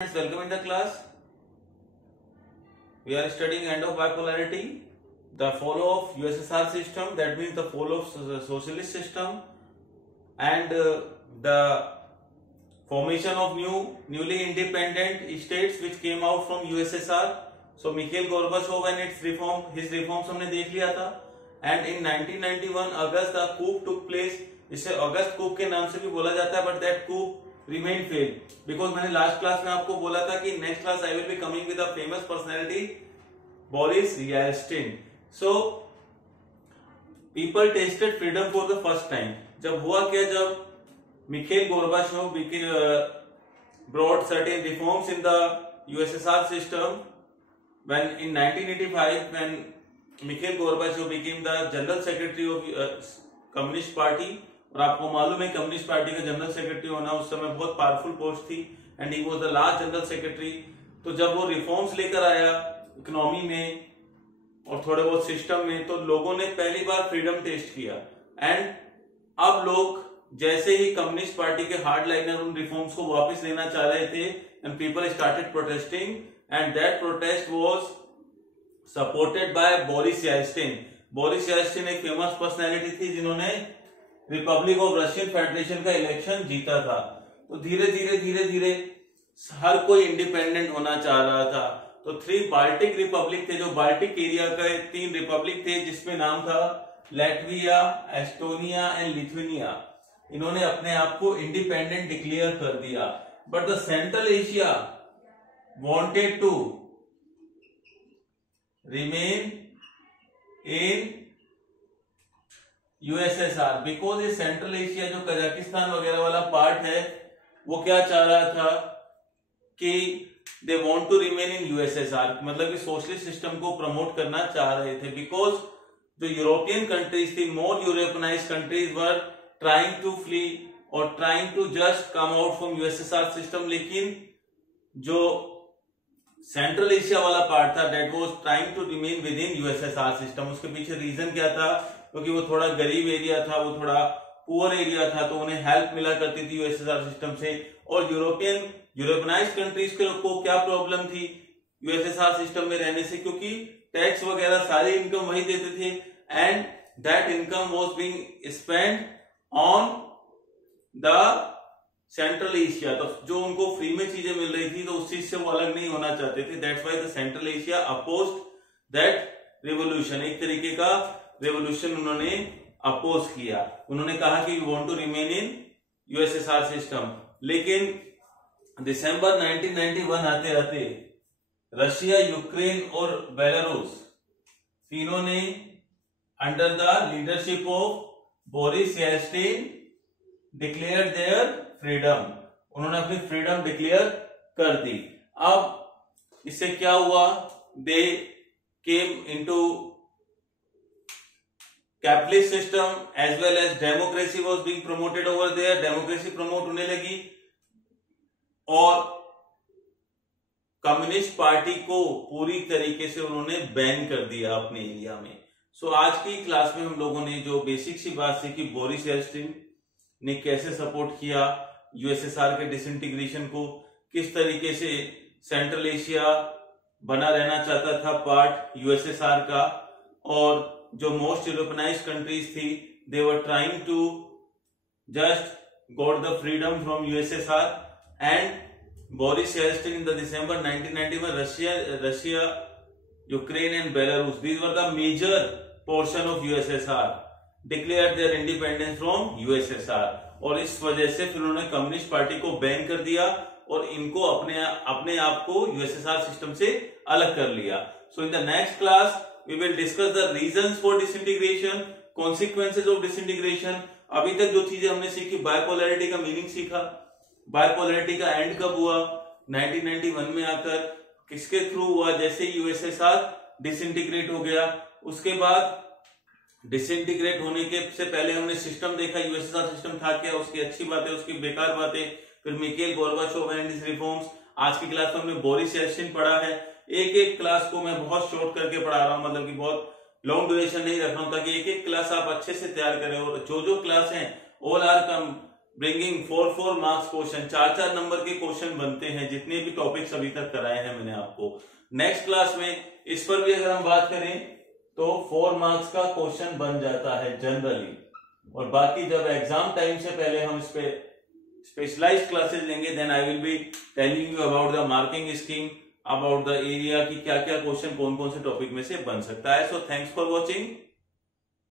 Welcome in the class. We are studying end of bipolarity, the fall of USSR system, that means the fall of the socialist system, and the formation of newly independent states which came out from USSR. So Mikhail Gorbachev and his reforms हमने देख लिया था. And in 1991 August the coup took place. इसे अगस्त coup के नाम से भी बोला जाता है, but that coup remain failed because मैंने लास्ट क्लास में आपको बोला था कि next class I will be coming with a famous personality Boris Yeltsin. So people tested freedom for the first time. जब हुआ क्या, जब Mikhail Gorbachev brought certain reforms in the USSR system when in 1985 when Mikhail Gorbachev became the general secretary of Communist Party. और आपको मालूम है communist party का general secretary होना उस समय बहुत पावरफुल पोस्ट थी and he was the last general secretary. तो जब वो रिफॉर्म्स लेकर आया इकोनॉमी में और थोड़े बहुत सिस्टम में, तो लोगों ने पहली बार फ्रीडम टेस्ट किया. एंड अब लोग जैसे ही कम्युनिस्ट पार्टी के हार्ड लाइनर उन रिफॉर्म्स को वापस लेना चाह रहे थे and people started protesting and that protest was supported by Boris Yeltsin. Boris Yeltsin एक फेमस पर्सनैलिटी थी जिन्होंने रिपब्लिक ऑफ रशियन फेडरेशन का इलेक्शन जीता था. तो धीरे धीरे हर कोई इंडिपेंडेंट होना चाह रहा था. तो 3 बाल्टिक रिपब्लिक थे, जो बाल्टिक एरिया का 3 रिपब्लिक थे जिसमें नाम था लैटविया, एस्टोनिया एंड लिथुआनिया. इन्होंने अपने आप को इंडिपेंडेंट डिक्लेयर कर दिया. But the central Asia wanted to remain in USSR because ये सेंट्रल एशिया जो कजाकिस्तान वगैरह वाला पार्ट है वो क्या चाह रहा था कि they want to remain in USSR, मतलब कि सोशलिस्ट सिस्टम को प्रमोट करना चाह रहे थे. बिकॉज जो यूरोपियन कंट्रीज थी, more Europeanized countries were trying to flee और trying to just come out from USSR system. लेकिन जो सेंट्रल एशिया वाला पार्ट था that was trying to remain within USSR system. उसके पीछे रीजन क्या था? क्योंकि वो थोड़ा गरीब एरिया था, वो थोड़ा पुअर एरिया था, तो उन्हें हेल्प मिला करती थी यूएसएसआर सिस्टम से. और यूरोपियनाइज्ड कंट्रीज को क्या प्रॉब्लम थी यूएसएसआर सिस्टम में रहने से? क्योंकि टैक्स वगैरह सारी इनकम वही देते थे and that income was being spend on the central Asia. तो जो उनको फ्री में चीजें मिल रही थी तो उस चीज से वो अलग नहीं होना चाहते थे. That's why the central Asia opposed that revolution. एक तरीके का रेवोल्यूशन उन्होंने अपोज किया. उन्होंने कहा कि we want to remain in USSR system. लेकिन दिसंबर 1991 आते आते रशिया, यूक्रेन और बेलारूस तीनों ने under the leadership of Boris Yeltsin declare their freedom. उन्होंने अपनी फ्रीडम डिक्लेयर कर दी. अब इससे क्या हुआ? They came into capitalist system as well as democracy was being promoted over there. Democracy promote होने लगी और कम्युनिस्ट पार्टी को पूरी तरीके से उन्होंने बैन कर दिया अपने एरिया में. सो आज की क्लास में हम लोगों ने जो बेसिक सी बात सीखी, बोरिस येल्ट्सिन ने कैसे सपोर्ट किया यूएसएसआर के डिसइंटीग्रेशन को, किस तरीके से सेंट्रल एशिया बना रहना चाहता था पार्ट यूएसएसआर का, और जो मोस्ट यूरोपियनाइज्ड कंट्रीज थी they were trying to just got the freedom from USSR. And Boris Yeltsin in the December 1991 Russia, Ukraine and Belarus, these were the major portion of USSR, declared their independence from USSR. और इस वजह से फिर उन्होंने communist party को ban कर दिया और इनको अपने आप को यूएसएसआर सिस्टम से अलग कर लिया. So in the next class we will discuss the reasons for disintegration, consequences of disintegration. अभी तक जो चीजें हमने सीखी, बायपोलैरिटी का मीनिंग सीखा, बायपोलैरिटी का एंड कब हुआ 1991 में आकर, किसके थ्रू हुआ, जैसे यूएसएसआर डिसइंटीग्रेट हो गया. उसके बाद डिसइंटीग्रेट होने के से पहले हमने सिस्टम देखा, यूएसएसआर सिस्टम था क्या, उसकी अच्छी बातें, उसकी बेकार बातें, फिर Michelle Gorbachev and his reforms. आज की क्लास में हमने बोरिस येल्ट्सिन पढ़ा है. एक क्लास को मैं बहुत शॉर्ट करके पढ़ा रहा हूं, मतलब कि बहुत लॉन्ग ड्यूरेशन नहीं रख रहा हूं, ताकि एक क्लास आप अच्छे से तैयार करें. और जो क्लास हैं all are bringing 4 marks question, 4 नंबर के क्वेश्चन बनते हैं जितने भी टॉपिक्स अभी तक कराए हैं मैंने आपको। नेक्स्ट क्लास में इस पर भी अगर हम बात करें तो 4 मार्क्स का क्वेश्चन बन जाता है जनरली, और बाकी जब एग्जाम टाइम से पहले हम इस पे स्पेशलाइज्ड क्लासेस लेंगे, then I will be telling you about the marking scheme, about the area की क्या क्या क्वेश्चन कौन कौन से टॉपिक में से बन सकता है। So thanks for watching.